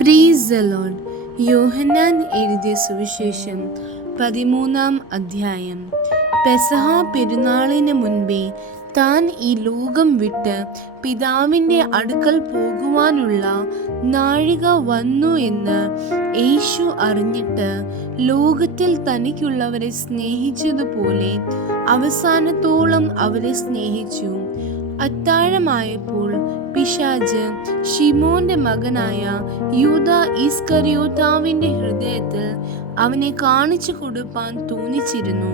Praise the Lord. യോഹന്നാൻ എഴുതിയ സുവിശേഷം 13-ാം അധ്യായം. പെസഹ പെരുന്നാളിന് മുൻപേ താൻ ഈ ലോകം വിട്ട് പിതാവിൻ്റെ അടുക്കൽ പോകുവാനുള്ള നാഴിക വന്നു എന്ന് യേശു അറിഞ്ഞിട്ട് ലോകത്തിൽ തനിക്കുള്ളവരെ സ്നേഹിച്ചതുപോലെ അവസാനത്തോളം അവരെ സ്നേഹിച്ചു. അത്താഴമായപ്പോൾ പിശാച് ശിമോന്റെ മകനായ യൂദാ ഇസ്കറിയോത്താവിന്റെ ഹൃദയത്തിൽ അവനെ കാണിച്ചു കൊടുപ്പാൻ തോന്നിച്ചിരുന്നു.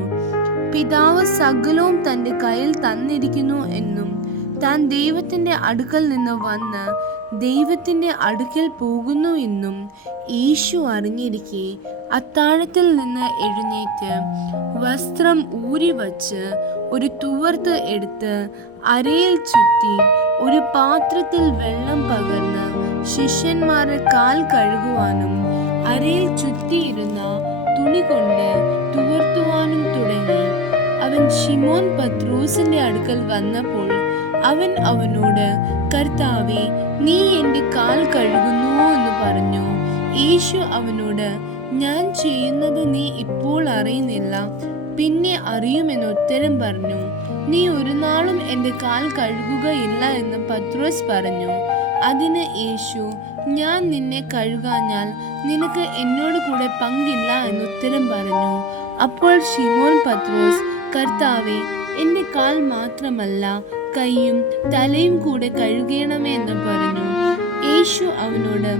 പിതാവ് സകലവും തൻ്റെ കയ്യിൽ തന്നിരിക്കുന്നു എന്നും താൻ ദൈവത്തിൻ്റെ അടുക്കൽ നിന്ന് വന്ന് ദൈവത്തിൻ്റെ അടുക്കൽ പോകുന്നു എന്നും യേശു അറിഞ്ഞിരിക്കെ അത്താഴത്തിൽ നിന്ന് എഴുന്നേറ്റ് വസ്ത്രം ഊരി വച്ച് ഒരു തുവർത്ത് എടുത്ത് അരയിൽ ചുറ്റി ഒരു പാത്രത്തിൽ വെള്ളം പകർന്ന് ശിഷ്യന്മാരെ കാൽ കഴുകുവാനും അരയിൽ ചുറ്റിയിരുന്ന തുണി കൊണ്ട് തുവർത്തുവാനും തുടങ്ങി. അവൻ ശിമോൻ പത്രോസിന്റെ അടുക്കൽ വന്നപ്പോൾ അവൻ അവനോട്, കർത്താവേ, നീ എൻ്റെ കാൽ കഴുകുന്നുവോ എന്ന് പറഞ്ഞു. യേശു അവനോട്, ഞാൻ ചെയ്യുന്നത് നീ ഇപ്പോൾ അറിയുന്നില്ല, പിന്നെ അറിയുമെന്ന് ഉത്തരം പറഞ്ഞു. നീ ഒരു നാളും എൻ്റെ കാൽ കഴുകുകയില്ല എന്ന് പത്രോസ് പറഞ്ഞു. അതിന് യേശു, ഞാൻ നിന്നെ കഴുകാഞ്ഞാൽ നിനക്ക് എന്നോട് കൂടെ പങ്കില്ല എന്ന് ഉത്തരം പറഞ്ഞു. അപ്പോൾ ശിമോൻ പത്രോസ്, കർത്താവേ, എൻ്റെ കാൽ മാത്രമല്ല കൈയും തലയും കൂടെ കഴുകണമേ എന്ന് പറഞ്ഞു. യേശു അവനോട്,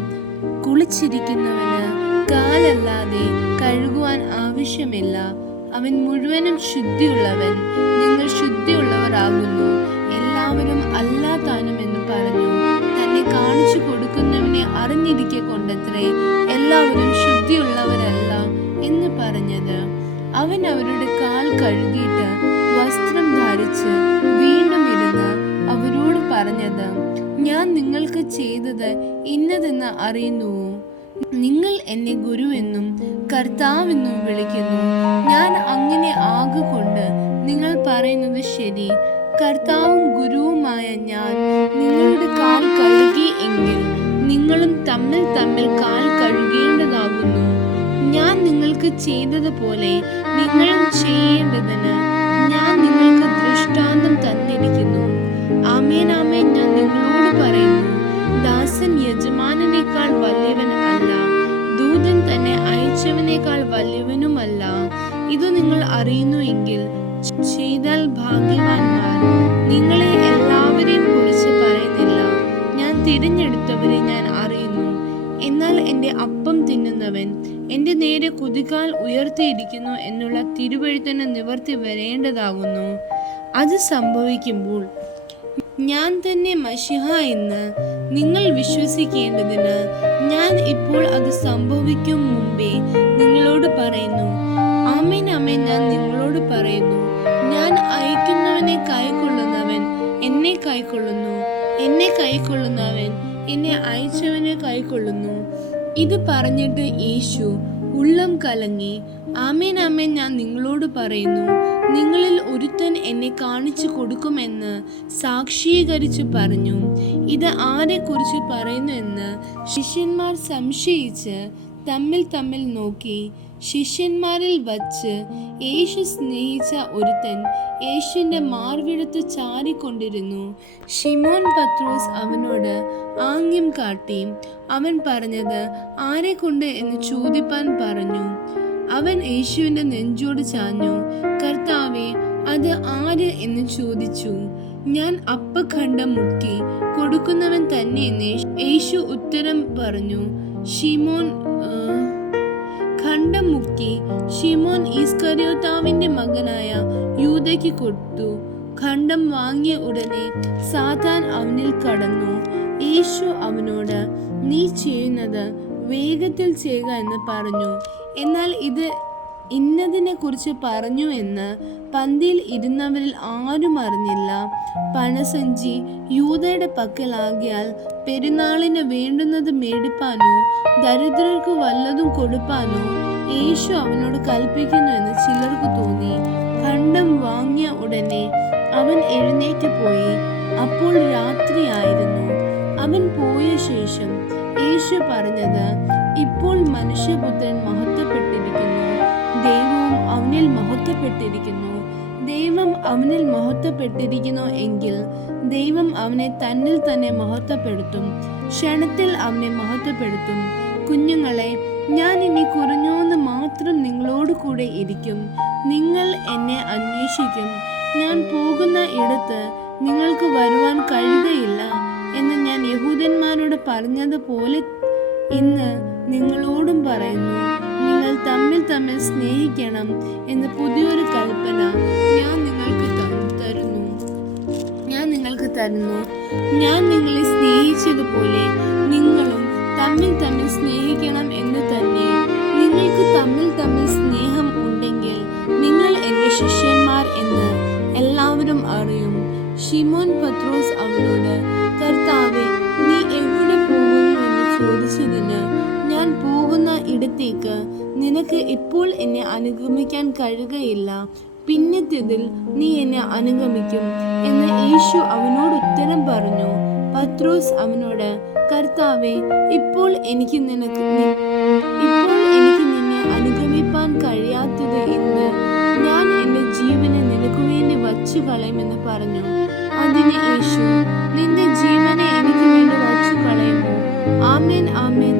കുളിച്ചിരിക്കുന്നവന് കാലല്ലാതെ കഴുകുവാൻ ആവശ്യമില്ല, അവൻ മുഴുവനും ശുദ്ധിയുള്ളവൻ. നിങ്ങൾ ശുദ്ധിയുള്ളവരാകുന്നു, എല്ലാവരും അല്ലാതാനും എന്ന് പറഞ്ഞു. തന്നെ കാണിച്ചു കൊടുക്കുന്നവനെ അറിഞ്ഞിരിക്കെ കൊണ്ടത്രേ എല്ലാവരും ശുദ്ധിയുള്ളവരല്ല എന്ന് പറഞ്ഞത്. അവൻ അവരുടെ കാൽ കഴുകിയിട്ട് വസ്ത്രം ധരിച്ച് വീണ്ടും ഇരുന്ന് അവരോട് പറഞ്ഞത്, ഞാൻ നിങ്ങൾക്ക് ചെയ്തത് ഇന്നതെന്ന് അറിയുന്നുവോ? നിങ്ങൾ എന്നെ ഗുരുവെന്നും കർത്താവെന്നും വിളിക്കുന്നു. ഞാൻ അങ്ങനെ ആകൊണ്ട് നിങ്ങൾ പറയുന്നത് ശരി. കർത്താവും ഗുരുവുമായ ഞാൻ നിങ്ങളുടെ കാൽ കഴുകി എങ്കിൽ നിങ്ങളും തമ്മിൽ തമ്മിൽ കാൽ കഴുകേണ്ടതാകുന്നു. ഞാൻ നിങ്ങൾക്ക് ചെയ്തതുപോലെ നിങ്ങളും ചെയ്യേണ്ടതിന് ഞാൻ നിങ്ങൾക്ക് ദൃഷ്ടാന്തം തന്നിരിക്കുന്നു. ആമേൻ ആമേൻ, ഞാൻ നിങ്ങളോട് പറയുന്നു, ദാസൻ യജമാനനേക്കാൾ വലിയവൻ അല്ല, ദൂതൻ തന്നെ അയച്ചവനേക്കാൾ വലിയവനുമല്ല. ഇത് നിങ്ങൾ അറിയുന്നു എങ്കിൽ ചെയ്താൽ ഭാഗ്യവാന്മാർ. നിങ്ങളെ എല്ലാവരെയും കുറിച്ച് പറയുന്നില്ല, ഞാൻ തിരഞ്ഞെടുത്തവരെ ഞാൻ അറിയുന്നു. എന്നാൽ എൻ്റെ അപ്പം തിന്നുന്നവൻ എൻ്റെ നേരെ കുതികാൽ ഉയർത്തിയിരിക്കുന്നു എന്നുള്ള തിരുവെഴുത്തിന് നിവർത്തി വരേണ്ടതാകുന്നു. അത് സംഭവിക്കുമ്പോൾ ഞാൻ തന്നെ മശിഹ എന്ന് നിങ്ങൾ വിശ്വസിക്കേണ്ടതിന് ഞാൻ ഇപ്പോൾ അത് സംഭവിക്കും മുമ്പേ നിങ്ങളോട് പറയുന്നു. ആമേൻ ആമേൻ, ഞാൻ നിങ്ങളോട് പറയുന്നു, ഞാൻ അയക്കുന്നവനെ കൈക്കൊള്ളുന്നവൻ എന്നെ കൈക്കൊള്ളുന്നു, എന്നെ കൈക്കൊള്ളുന്നവൻ എന്നെ അയച്ചവനെ കൈക്കൊള്ളുന്നു. ഇത് പറഞ്ഞിട്ട് യേശു ഉള്ളം കലങ്ങി, ആമേൻ ആമേൻ, ഞാൻ നിങ്ങളോട് പറയുന്നു, നിങ്ങളിൽ ഒരുത്തൻ എന്നെ കാണിച്ചു കൊടുക്കുമെന്ന് സാക്ഷീകരിച്ചു പറഞ്ഞു. ഇത് ആരെക്കുറിച്ച് പറയുന്നു എന്ന് ശിഷ്യന്മാർ സംശയിച്ച് തമ്മിൽ തമ്മിൽ നോക്കി. ശിഷ്യന്മാരിൽ വച്ച് യേശു സ്നേഹിച്ച ഒരുത്തൻ യേശുവിൻ്റെ മാർവിടത്ത് ചാരിക്കൊണ്ടിരുന്നു. ശിമോൻ പത്രോസ് അവനോട് ആംഗ്യം കാട്ടി. അവൻ പറഞ്ഞത് ആരെ കൊണ്ട് എന്ന് ചോദിപ്പാൻ പറഞ്ഞു. അവൻ യേശുവിൻ്റെ നെഞ്ചോട് ചാഞ്ഞു. കർത്താവേ, അത് ആര് എന്ന് ചോദിച്ചു. ഞാൻ അപ്പഖണ്ഡം മുക്കി കൊടുക്കുന്നവൻ തന്നെ എന്ന് യേശു ഉത്തരം പറഞ്ഞു. ഖണ്ഡം മുക്കി ശിമോൻ ഇസ്കറിയോത്താവിന്റെ മകനായ യൂദയ്ക്ക് കൊടുത്തു. ഖണ്ഡം വാങ്ങിയ ഉടനെ സാത്താൻ അവനിൽ കടന്നു. യേശു അവനോട്, നീ ചെയ്യുന്നത് വേഗത്തിൽ ചെയ്യുക എന്ന് പറഞ്ഞു. എന്നാൽ ഇത് ഇന്നതിനെ കുറിച്ച് പറഞ്ഞു എന്ന് പന്തിയിൽ ഇരുന്നവരിൽ ആരും അറിഞ്ഞില്ല. പണസഞ്ചി യൂദയുടെ പക്കലാകിയാൽ പെരുന്നാളിന് വേണ്ടുന്നത് മേടിപ്പാനോ ദരിദ്രർക്ക് വല്ലതും കൊടുപ്പാനോ യേശു അവനോട് കൽപ്പിക്കുന്നു എന്ന് ചിലർക്ക് തോന്നി. ഖണ്ഡം വാങ്ങിയ ഉടനെ അവൻ എഴുന്നേറ്റ് പോയി. അപ്പോൾ രാത്രിയായിരുന്നു. അവൻ പോയ ശേഷം യേശു പറഞ്ഞത്, ഇപ്പോൾ മനുഷ്യപുത്രൻ മഹത്വപ്പെട്ടിരിക്കുന്നു, ദൈവവും അവനിൽ മഹത്വപ്പെട്ടിരിക്കുന്നു. ദൈവം അവനിൽ മഹത്വപ്പെട്ടിരിക്കുന്നു എങ്കിൽ ദൈവം അവനെ തന്നിൽ തന്നെ മഹത്വപ്പെടുത്തും, ക്ഷണത്തിൽ അവനെ മഹത്വപ്പെടുത്തും. കുഞ്ഞുങ്ങളെ, ഞാൻ ഇനി കുറഞ്ഞോന്ന് മാത്രം നിങ്ങളോട് കൂടെ ഇരിക്കും. നിങ്ങൾ എന്നെ അന്വേഷിക്കും. ഞാൻ പോകുന്ന ഇടത്ത് നിങ്ങൾക്ക് വരുവാൻ കഴിയുകയില്ല എന്ന് ഞാൻ യഹൂദന്മാരോട് പറഞ്ഞതുപോലെ ഇന്ന് നിങ്ങളോടും പറയുന്നു. നിങ്ങൾ തമ്മിൽ തമ്മിൽ സ്നേഹിക്കണം എന്ന പുതിയൊരു കൽപ്പന ഞാൻ നിങ്ങൾക്ക് തരുന്നു. ഞാൻ നിങ്ങളെ സ്നേഹിച്ചതുപോലെ നിങ്ങളും തമ്മിൽ തമ്മിൽ സ്നേഹിക്കണം എന്ന് തന്നെ. നിങ്ങൾക്ക് തമ്മിൽ തമ്മിൽ സ്നേഹം ഉണ്ടെങ്കിൽ നിങ്ങൾ എൻ്റെ ശിഷ്യന്മാർ എന്ന് എല്ലാവരും അറിയും. ശിമോൻ പത്രോസ് അവനോട്, കർത്താവേ, നീ എവിടെ പോകുന്നു എന്ന് ചോദിച്ചതിന്, ഞാൻ പോകുന്ന ഇടത്തേക്ക് നിനക്ക് ഇപ്പോൾ എന്നെ അനുഗമിക്കാൻ കഴിയുകയില്ല, പിന്നത്തേതിൽ നീ എന്നെ അനുഗമിക്കും എന്ന് യേശു അവനോട് ഉത്തരം പറഞ്ഞു. പത്രോസ് അവനോട്, കർത്താവേ, ഇപ്പോൾ എനിക്ക് നിന്നെ അനുഗമിപ്പാൻ കഴിയാത്തത് എന്ത്? ഞാൻ എൻ്റെ ജീവനെ നിനക്ക് വേണ്ടി വച്ചു കളയുമെന്ന് പറഞ്ഞു. അതിന് യേശു, നിന്റെ ജീവനെ എനിക്ക് വേണ്ടി വച്ചു കളയുമോ? ആമേൻ, ആമേൻ,